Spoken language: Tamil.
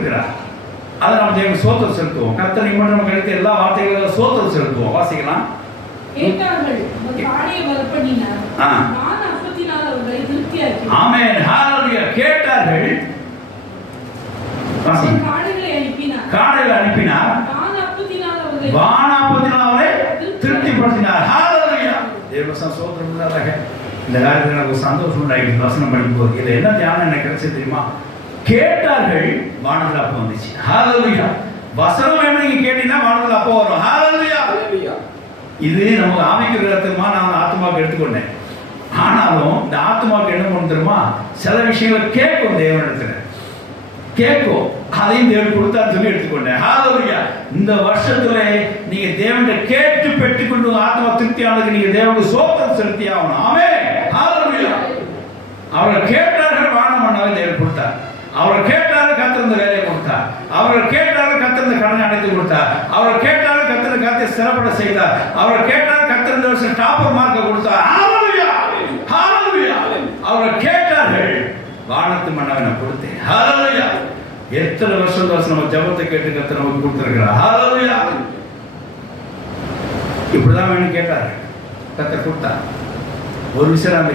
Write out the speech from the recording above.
இருக்கிறார். அதை நம்ம தேவனுக்கு சோத்திரம் செலுத்துவோம். கர்த்தர் இம்மட்டும் நமக்கு கிடைத்த எல்லா வார்த்தைகளும் சோத்திரம் செலுத்துவோம். வாசிக்கலாம். ஆமென். ஹalleluya. கேட்டார்கள், காடைகளை அனுப்பினார், வானப்பத்தினால் அவரை திருப்திப்படுத்தினார். ஹalleluya. தேவசம் சோத்திரம் உள்ளதாக. இந்த காரியத்தில் எனக்கு சந்தோஷம் உண்டாயிடுச்சு. வசனம் படிக்கும்போது இதில் என்ன தியானம் எனக்கு கிடைச்சது தெரியுமா? கேட்டார்கள், வானத்தில் அப்போ வந்துச்சு. ஹalleluya. வசனம் வேணும் நீங்க கேட்டீங்கன்னா வானத்தில் அப்போ வரும். ஹalleluya. இது நமக்கு ஆவிக்குரிய ரத்தமா நான் ஆத்மாவுக்கு எடுத்துக்கொண்டேன். ஆனாலும் இந்த ஆத்மாவுக்கு என்ன பண்ண தெரியுமா? சில விஷயங்களை கேட்கும், தேவனிடத்துல கேட்கும், அதையும் தேவன் கொடுத்தான்னு சொல்லி எடுத்துக்கொண்டேன். ஹalleluya. இந்த வருஷத்துல நீங்க தேவனை கேட்டு பெற்றுக்கொண்டு ஆத்மா திருப்தியானதுக்கு நீங்க தேவனுக்கு சோத்திரம் செலுத்தி ஆகணும். ஆமென். ஹalleluya. அவர்கள் கேட்டார்கள், வானம் பண்ணாவே தேவன் கொடுத்தார். அவர் கேட்டாலும் கத்திருந்த வேலையை கொடுத்தார். அவர்கள் கேட்டாலும் கத்திருந்த கடனை அடைத்து கொடுத்தார். அவர் கேட்டாலும் கத்திர காத்தை சிறப்பட செய்தார். அவர் கேட்டாலும் கத்திருந்த வருஷம் டாப்பர் மார்க்கை கொடுத்தார். ஹalleluya. ஹalleluya. அவர்கள் கேட்டார்கள், வானத்து மன்னாவை நான் கொடுத்தேன். ஹalleluya. எத்தனை வருஷம் நம்ம ஜெபத்தை கேட்டு கத்திர நமக்கு கொடுத்திருக்கிறார். ஹalleluya. இப்படிதான் வேணும் கேட்டார்கள், கத்திர கொடுத்தார். ஒரு விஷயம் அந்த